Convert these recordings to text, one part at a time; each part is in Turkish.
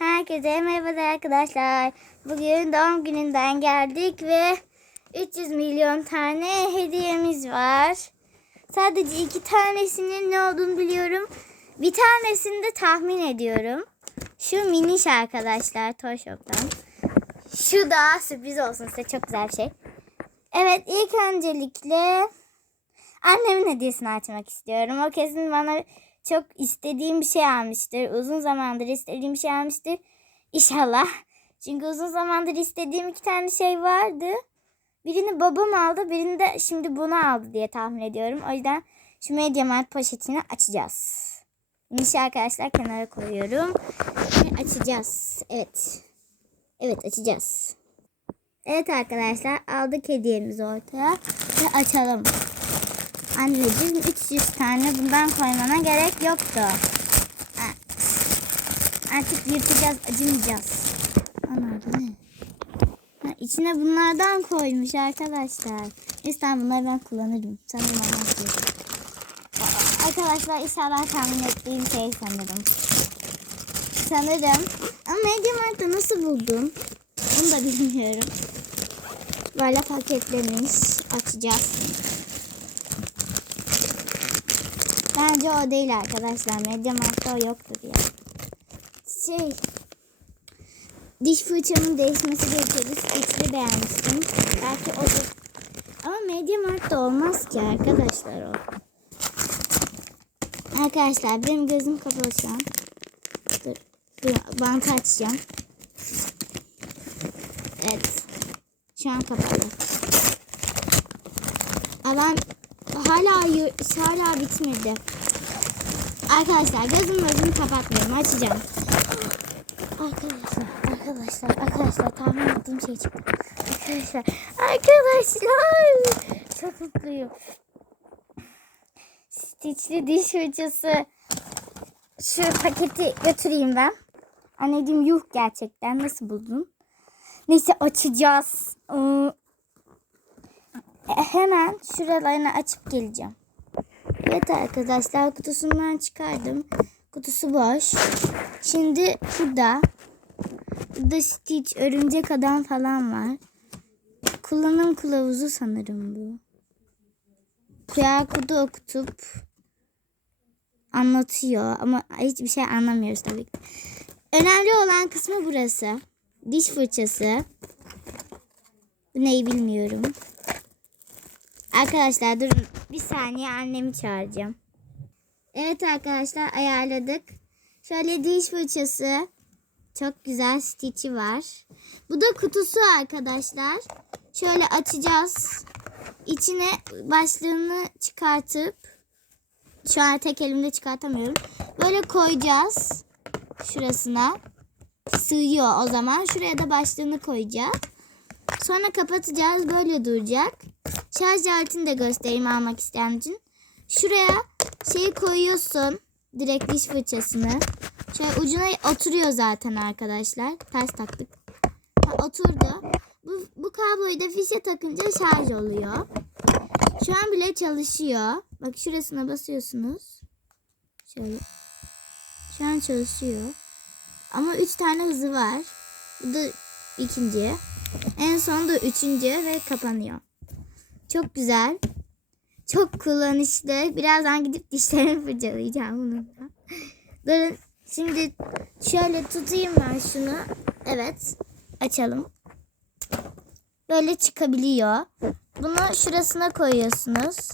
Herkese merhaba arkadaşlar. Bugün doğum gününden geldik ve 300 milyon tane hediyemiz var. Sadece iki tanesinin ne olduğunu biliyorum. Bir tanesini de tahmin ediyorum. Şu miniş arkadaşlar Toy Shop'tan. Şu da sürpriz olsun size çok güzel bir şey. Evet ilk öncelikle annemin hediyesini açmak istiyorum. O kesin bana çok istediğim bir şey almıştır. Uzun zamandır istediğim bir şey almıştır. İnşallah. Çünkü uzun zamandır istediğim iki tane şey vardı. Birini babam aldı, birini de şimdi bunu aldı diye tahmin ediyorum. O yüzden şu Mediamarkt poşetini açacağız. İnşallah arkadaşlar kenara koyuyorum. Açacağız. Evet. Evet açacağız. Evet arkadaşlar aldık hediyemizi ortaya ve açalım. Anneciğim 300 tane bundan koymana gerek yoktu. Artık yırtacağız, acımayacağız. Bu ne? Ha, içine bunlardan koymuş arkadaşlar. İster bunları ben kullanırım. Sanırım anlatıyorum. Arkadaşlar inşallah tahmin ettiğim şey sanırım. Sanırım. Ama Mediamarkt'ta nasıl buldum? Onu da bilmiyorum. Böyle paketlemiş. Açacağız. Bence o değil arkadaşlar. Mediamarkt'ta o yoktur ya. Şey. Diş fırçamın değişmesi gerekiyordu. Stitch'li beğenmiştim. Belki olur. Ama Mediamarkt'ta olmaz ki arkadaşlar o. Arkadaşlar benim gözüm kapalı şu an. Dur. Dur bantı açacağım. Evet. Şu an kapalı. Alan hala hala bitmedi. Arkadaşlar gözüm gözümü kapatmıyorum. Açacağım. Arkadaşlar, arkadaşlar, arkadaşlar tahmin ettiğim şey çıktı. Arkadaşlar, arkadaşlar. Çok mutluyum. Stitchli diş fırçası. Şu paketi götüreyim ben. Anneciğim yuh gerçekten nasıl buldun? Neyse açacağız. E, hemen şuralarını açıp geleceğim. Evet arkadaşlar kutusundan çıkardım. Kutusu boş. Şimdi burada burada Stitch örümcek adam falan var. Kullanım kılavuzu sanırım bu. QR kodu okutup anlatıyor ama hiçbir şey anlamıyoruz tabii ki. Önemli olan kısmı burası. Diş fırçası. Bu neyi bilmiyorum. Arkadaşlar durun bir saniye annemi çağıracağım. Evet arkadaşlar ayarladık. Şöyle diş fırçası. Çok güzel stitch'i var. Bu da kutusu arkadaşlar. Şöyle açacağız. İçine başlığını çıkartıp şu an tek elimde çıkartamıyorum. Böyle koyacağız. Şurasına. Sığıyor o zaman. Şuraya da başlığını koyacağız. Sonra kapatacağız. Böyle duracak. Şarj aletini de göstereyim almak isteyen için. Şuraya şeyi koyuyorsun. Direkt diş fırçasını. Şöyle ucuna oturuyor zaten arkadaşlar. Ters taktık. Ha, oturdu. Bu, bu kabloyu da fişe takınca şarj oluyor. Şu an bile çalışıyor. Bak şurasına basıyorsunuz. Şöyle. Şu an çalışıyor. Ama üç tane hızı var. Bu da ikinci. En son da üçüncü ve kapanıyor. Çok güzel. Çok kullanışlı. Birazdan gidip dişlerimi fırçalayacağım bununla. Durun. Şimdi şöyle tutayım ben şunu. Evet. Açalım. Böyle çıkabiliyor. Bunu şurasına koyuyorsunuz.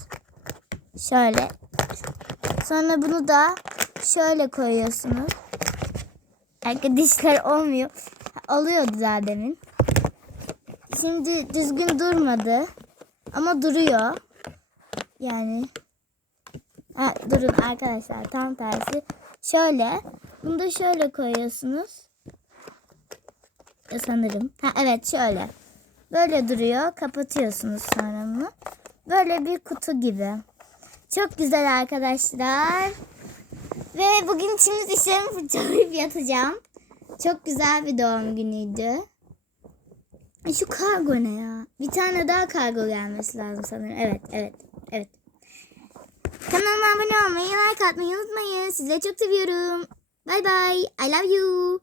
Şöyle. Sonra bunu da şöyle koyuyorsunuz. Arkadaşlar olmuyor. Oluyordu daha demin. Şimdi düzgün durmadı. Ama duruyor. Yani. Ha, durun arkadaşlar tam tersi. Şöyle. Bunu da şöyle koyuyorsunuz. Ya sanırım. Ha evet şöyle. Böyle duruyor. Kapatıyorsunuz sonra bunu. Böyle bir kutu gibi. Çok güzel arkadaşlar. Ve bugün şimdi dişlerimi fırçalayıp yatacağım. Çok güzel bir doğum günüydü. E, Şu kargo ne ya? Bir tane daha kargo gelmesi lazım sanırım. Evet, evet, evet. Kanalıma abone olmayı, like atmayı unutmayın. Sizi çok seviyorum. Bye bye. I love you.